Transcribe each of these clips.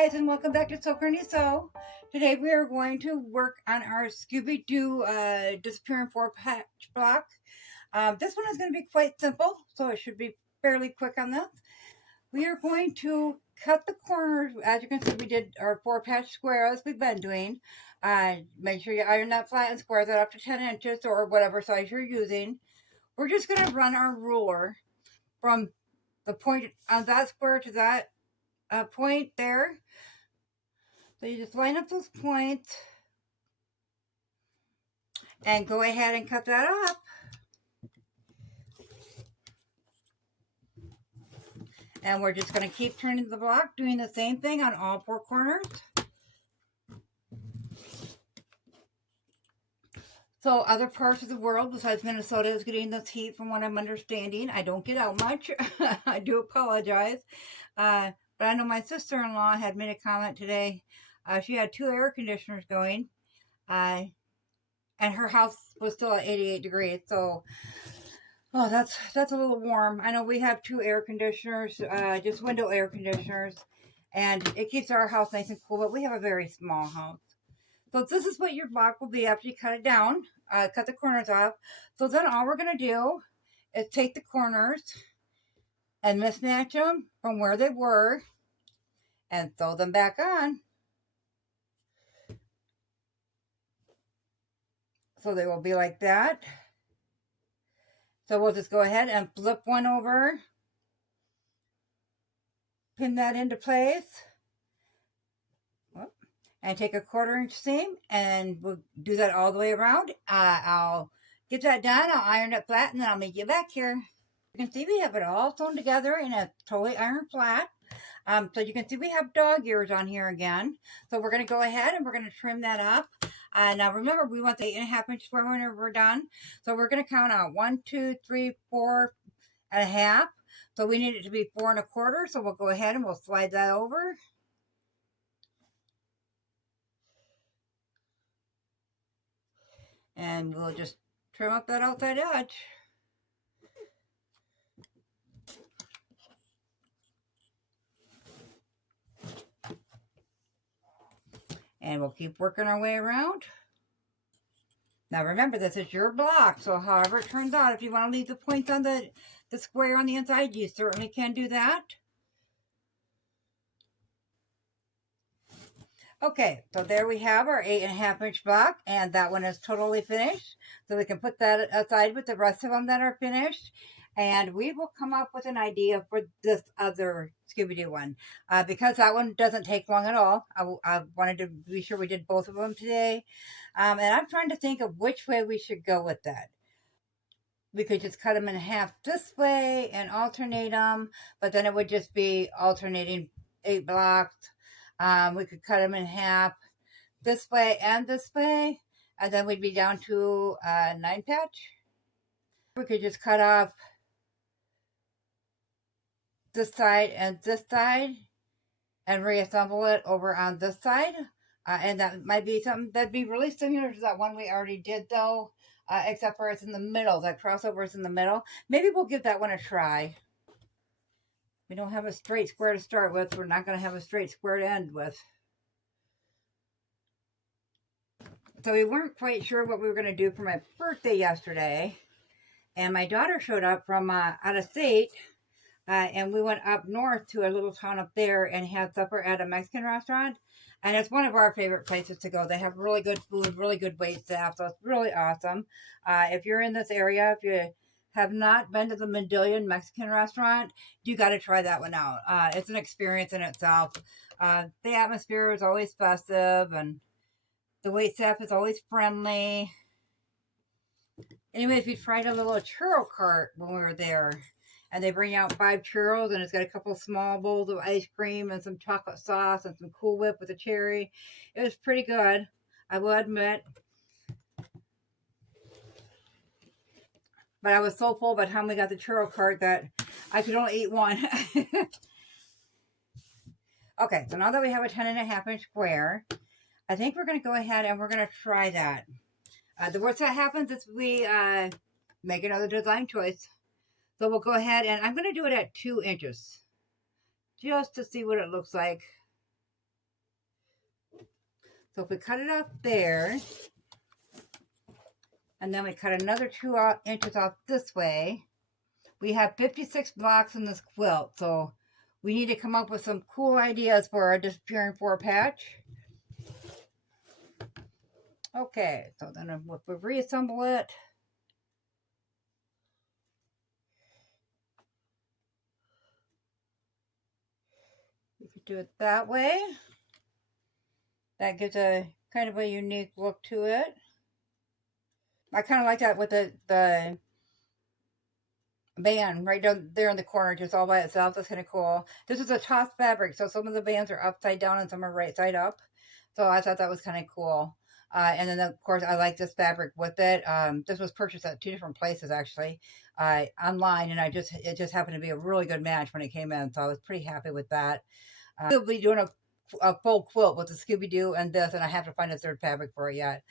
guys, and welcome back to Sew. Today we are going to work on our Scooby-Doo disappearing four patch block. This one is going to be quite simple, so it should be fairly quick on this. We are going to cut the corners. As you can see, we did our four patch squares we've been doing. Make sure you iron that flat and square that up to 10 inches or whatever size you're using. We're just going to run our ruler from the point on that square to that point there. So you just line up those points and go ahead and cut that up. And we're just going to keep turning the block, doing the same thing on all four corners. So other parts of the world besides Minnesota is getting this heat from what I'm understanding. I don't get out much. I do apologize. But I know my sister-in-law had made a comment today. She had 2 air conditioners going. And her house was still at 88 degrees. So, oh, that's a little warm. I know we have 2 air conditioners, just window air conditioners. And it keeps our house nice and cool. But we have a very small house. So this is what your block will be after you cut it down, cut the corners off. So then all we're going to do is take the corners and mismatch them from where they were and sew them back on. So they will be like that. So we'll just go ahead and flip one over, pin that into place, and take a 1/4 inch seam, and we'll do that all the way around. I'll get that done, I'll iron it flat, and then I'll meet you back here. You can see we have it all sewn together in a totally iron flat. So you can see we have dog ears on here again. So we're going to go ahead and we're going to trim that up. Now remember, we want the 8.5 inch square whenever we're done. So we're going to count out 1, 2, 3, 4.5. So we need it to be 4 1/4. So we'll go ahead and we'll slide that over. And we'll just trim up that outside edge. And we'll keep working our way around. Now remember, this is your block, so however it turns out, if you want to leave the points on the square on the inside, you certainly can do that. Okay, so there we have our 8.5 inch block, and that one is totally finished. So we can put that aside with the rest of them that are finished. And we will come up with an idea for this other Scooby-Doo one. Because that one doesn't take long at all. I wanted to be sure we did both of them today. And I'm trying to think of which way we should go with that. We could just cut them in half this way and alternate them. But then it would just be alternating 8 blocks. We could cut them in half this way, and then we'd be down to a 9 patch. We could just cut off this side and reassemble it over on this side. And that might be something that'd be really similar to that one we already did, though, except for it's in the middle. That crossover is in the middle. Maybe we'll give that one a try. We don't have a straight square to start with. We're not going to have a straight square to end with. So we weren't quite sure what we were going to do for my birthday yesterday. And my daughter showed up from out of state. And we went up north to a little town up there and had supper at a Mexican restaurant. And it's one of our favorite places to go. They have really good food, really good wait staff. So it's really awesome. If you're in this area, if you have not been to the Medallion Mexican restaurant, you got to try that one out. It's an experience in itself. The atmosphere is always festive, and the wait staff is always friendly. Anyways, we tried a little churro cart when we were there. And they bring out 5 churros, and it's got a couple small bowls of ice cream and some chocolate sauce and some Cool Whip with a cherry. It was pretty good, I will admit. But I was so full by the time we got the churro cart that I could only eat one. Okay, so now that we have a 10.5 inch square, I think we're going to go ahead and we're going to try that. The worst that happens is we make another design choice. So we'll go ahead and I'm going to do it at 2 inches. Just to see what it looks like. So if we cut it off there, and then we cut another 2 inches off this way, we have 56 blocks in this quilt. So we need to come up with some cool ideas for our disappearing 4 patch. Okay, so then if we reassemble it, we could do it that way. That gives a kind of a unique look to it. I kind of like that with the band right down there in the corner, just all by itself. That's kind of cool. This is a tossed fabric, so some of the bands are upside down and some are right side up. So I thought that was kind of cool. And then of course I like this fabric with it. This was purchased at 2 different places actually, online, and it just happened to be a really good match when it came in. So I was pretty happy with that. We'll be doing a full quilt with the Scooby-Doo and this, and I have to find a third fabric for it yet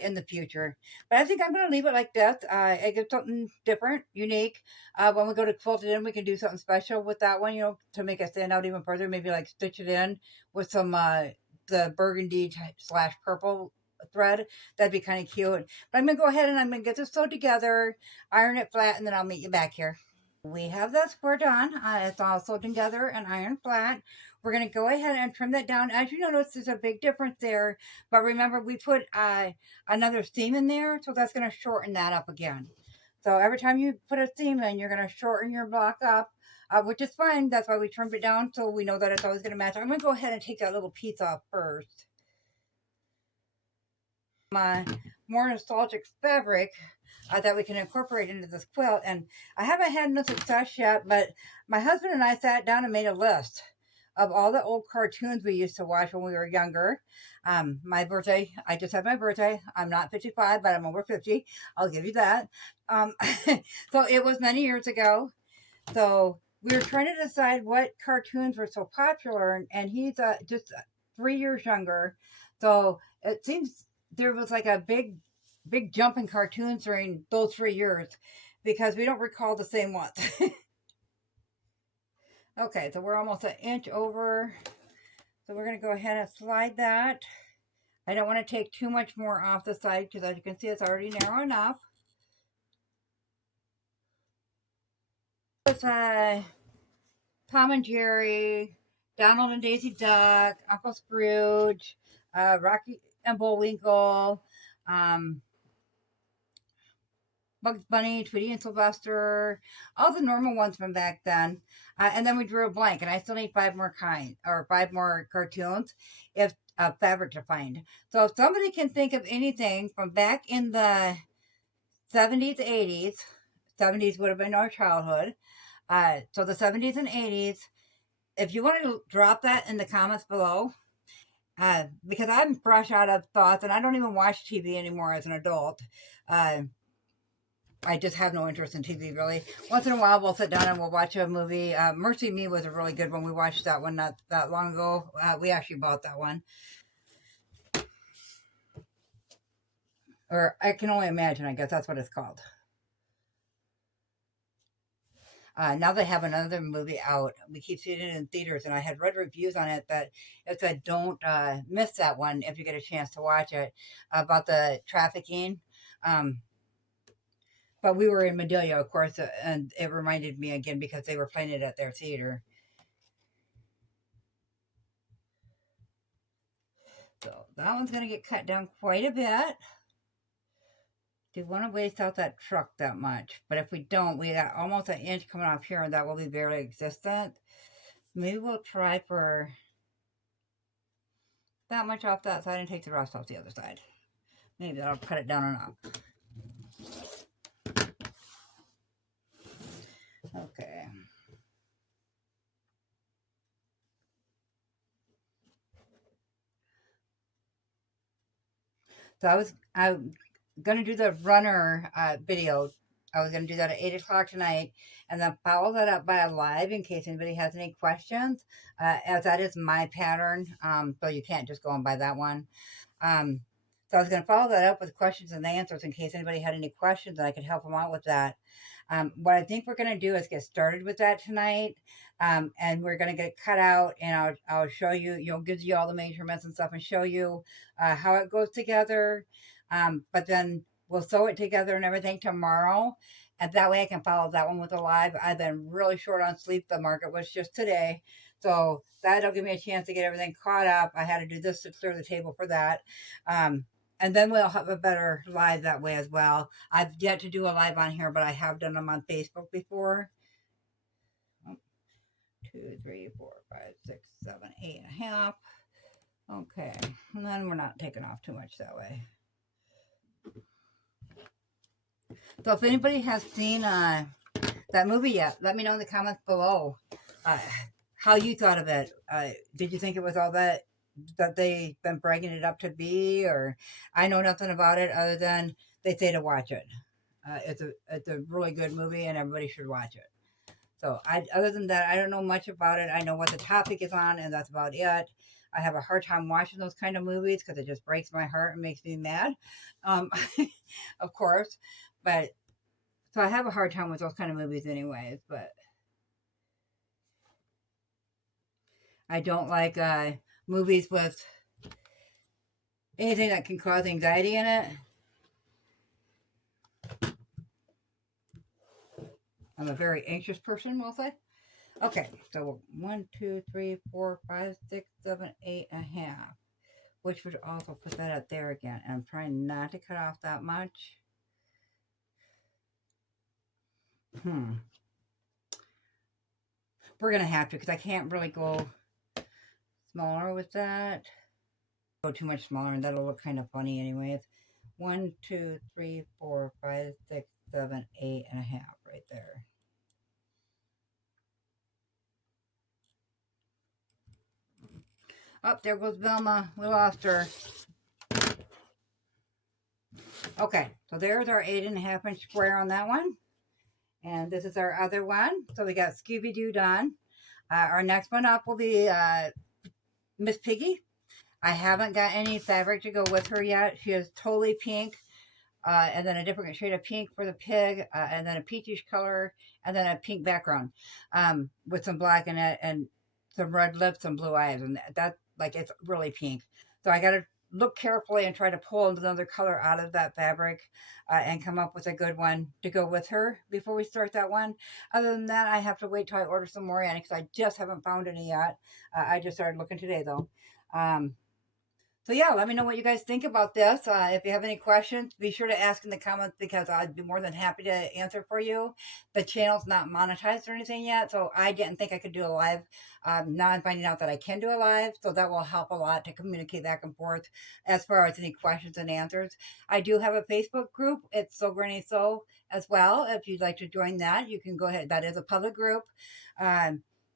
in the future. But I think I'm going to leave it like this. It gives something different, unique. When we go to quilt it in, we can do something special with that one, to make it stand out even further. Maybe like stitch it in with some the burgundy / purple thread. That'd be kind of cute. But I'm going to go ahead and I'm going to get this sewed together, iron it flat, and then I'll meet you back here. We have that square done. It's all sewed together and iron flat. We're going to go ahead and trim that down. As you notice, there's a big difference there. But remember, we put another seam in there, so that's going to shorten that up again. So every time you put a seam in, you're going to shorten your block up, which is fine. That's why we trimmed it down, so we know that it's always going to match. I'm going to go ahead and take that little piece off first. My more nostalgic fabric that we can incorporate into this quilt, and I haven't had no success yet, but my husband and I sat down and made a list of all the old cartoons we used to watch when we were younger. My birthday, I just had my birthday. I'm not 55, but I'm over 50. I'll give you that. So it was many years ago. So we were trying to decide what cartoons were so popular, and he's just 3 years younger. So it seems there was like a big jump in cartoons during those 3 years because we don't recall the same ones. Okay, so we're almost 1 inch over. So we're going to go ahead and slide that. I don't want to take too much more off the side because as you can see, it's already narrow enough. It's Tom and Jerry, Donald and Daisy Duck, Uncle Scrooge, Rocky and Bullwinkle, Bugs Bunny, Tweety and Sylvester, all the normal ones from back then. And then we drew a blank, and I still need 5 more cartoons if fabric to find. So if somebody can think of anything from back in the 70s, 80s, 70s would have been our childhood. So the 70s and 80s, if you want to drop that in the comments below, because I'm fresh out of thoughts, and I don't even watch TV anymore as an adult. I just have no interest in TV, really. Once in a while, we'll sit down and we'll watch a movie. Mercy Me was a really good one. We watched that one not that long ago. We actually bought that one. Or I Can Only Imagine, I guess that's what it's called. Now they have another movie out. We keep seeing it in theaters, and I had read reviews on it that it said don't miss that one if you get a chance to watch it, about the trafficking. But we were in Medelia, of course, and it reminded me again because they were playing it at their theater. So that one's going to get cut down quite a bit. Do want to waste out that truck that much. But if we don't, we got almost 1 inch coming off here, and that will be barely existent. Maybe we'll try for that much off that side and take the rest off the other side. Maybe that'll cut it down enough. Okay. So I'm going to do the runner video. I was going to do that at 8 o'clock tonight, and then follow that up by a live in case anybody has any questions, as that is my pattern, so you can't just go on by that one. So I was going to follow that up with questions and answers in case anybody had any questions and I could help them out with that. What I think we're going to do is get started with that tonight. And we're going to get cut out, and I'll show you, give you all the measurements and stuff and show you how it goes together. But then we'll sew it together and everything tomorrow. And that way I can follow that one with a live. I've been really short on sleep. The market was just today. So that'll give me a chance to get everything caught up. I had to do this to clear the table for that. And then we'll have a better live that way as well. I've yet to do a live on here, but I have done them on Facebook before. 2, 3, 4, 5, 6, 7, 8.5. Okay, and then we're not taking off too much that way. So if anybody has seen that movie yet, let me know in the comments below how you thought of it. Did you think it was all that they've been bragging it up to be? Or I know nothing about it other than they say to watch it. It's a really good movie and everybody should watch it. So other than that, I don't know much about it. I know what the topic is on, and that's about it. I have a hard time watching those kind of movies because it just breaks my heart and makes me mad, of course. But so I have a hard time with those kind of movies anyways. But I don't like movies with anything that can cause anxiety in it. I'm a very anxious person, we'll say. Okay, so 1, 2, 3, 4, 5, 6, 7, 8.5. Which would also put that up there again. And I'm trying not to cut off that much. We're going to have to, because I can't really go smaller with that. Go too much smaller, and that'll look kind of funny anyways. 1, 2, 3, 4, 5, 6, 7, 8.5 right there. Oh, there goes Velma. We lost her. Okay, so there's our 8.5-inch square on that one. And this is our other one. So we got Scooby-Doo done. Our next one up will be Miss Piggy. I haven't got any fabric to go with her yet. She is totally pink. And then a different shade of pink for the pig, and then a peachish color, and then a pink background with some black in it, and some red lips and blue eyes, and that, like, it's really pink. So I got to look carefully and try to pull another color out of that fabric and come up with a good one to go with her before we start that one. Other than that, I have to wait till I order some more in because I just haven't found any yet. I just started looking today though. So yeah, let me know what you guys think about this. If you have any questions, be sure to ask in the comments because I'd be more than happy to answer for you. The channel's not monetized or anything yet, so I didn't think I could do a live. Now I'm finding out that I can do a live, so that will help a lot to communicate back and forth as far as any questions and answers. I do have a Facebook group. It's So Granny So as well. If you'd like to join that, you can go ahead. That is a public group.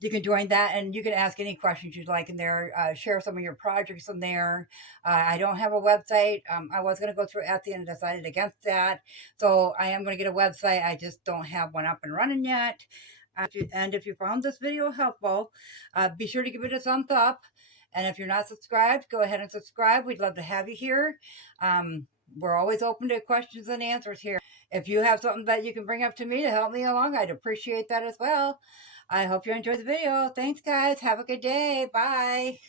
You can join that and you can ask any questions you'd like in there. Share some of your projects in there. I don't have a website. I was going to go through Etsy and decided against that. So I am going to get a website. I just don't have one up and running yet. And if you found this video helpful, be sure to give it a thumbs up. And if you're not subscribed, go ahead and subscribe. We'd love to have you here. We're always open to questions and answers here. If you have something that you can bring up to me to help me along, I'd appreciate that as well. I hope you enjoyed the video. Thanks, guys. Have a good day. Bye.